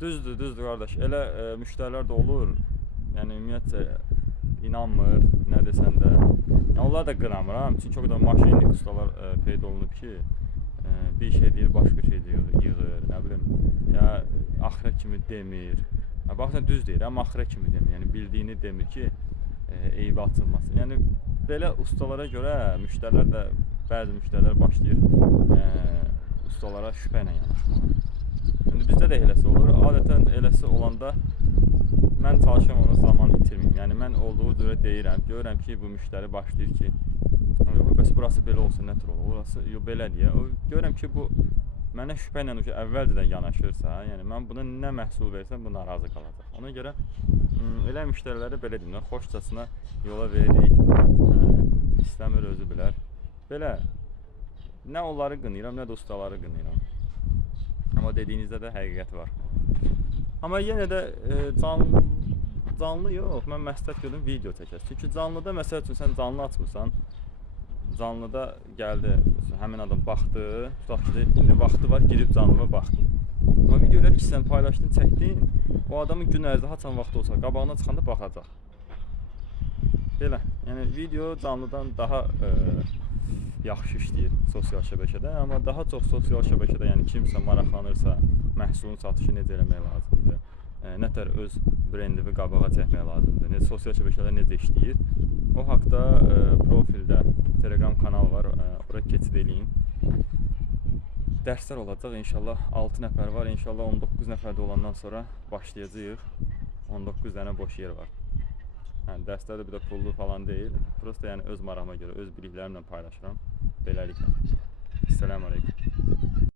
Düzdür qardaş. Elə müştərilər də olur. Yəni ümumiyyətlə inanmır, nə desən də. Yəni onlar da qınamıram. Çünki o qədər maşinlik ustalar peyda olunub ki, bir şey deyir, başqa şey deyir, yığır, nə bilim. Ya axıra kimi demir. Baxırsan düz deyir, amma axıra kimi demir. Yəni bildiyini demir ki, eybi atılmasın. Yəni belə ustalara görə müştərilər də, bəzi müştərilər başlayır ustalara şübhə ilə yanaşmağa. İndi bizdə də eləsi olur. Adətən eləsi olanda mən çalışıram onu zaman itirməyim. Yəni mən olduğu cürə deyirəm, görürəm ki, bu müştəri başlayır ki, bəs burası belə olsa nə tür olur? Orası belə deyə. Görürəm ki, bu mənə şübhə ilə əvvəlcədən yanaşırsa, yəni mən buna nə məhsul versəm, bu narazı qalacaq. Ona görə elə müştəriləri belə deyim, xoşcasına yola veririk. İstəmir özü bilər. Belə nə onları qınayıram, nə də ustaları qınayıram. Amma dediyinizdə də həqiqət var. Amma yenə də canlı yox, mən məsləhət gördüm video çəkəsən. Çünki canlıda məsəl üçün sən canlı açmısan, canlıda gəldi, həmin adam baxdı, tutaq ki, indi vaxtı var, girib canlıma baxdı. Amma videoları ki, sən paylaşdın, çəkdin, o adamın gün ərzində haçan vaxtı olsa, qabağına çıxanda baxacaq. Belə, yəni video canlıdan daha yaxşı işləyir sosial şəbəkədə, amma daha çox sosial şəbəkədə, yəni kimsə maraqlanırsa, məhsulun satışı necə eləmək lazımdır, nətər öz brendini qabağa çəkmək lazımdır, sosial şəbəkələr necə işləyir. O haqda profildə Telegram kanal var, ora keçid eləyin. Dərslər olacaq, inşallah 6 nəfər var, inşallah 19 nəfər də olandan sonra başlayacağıq. 19 dənə boş yer var. Yəni dərslər də bir də pullu falan deyil. Prosta yəni öz marağıma görə, öz biliklərimlə paylaşıram. Beləliklə. Esselamu aleyküm.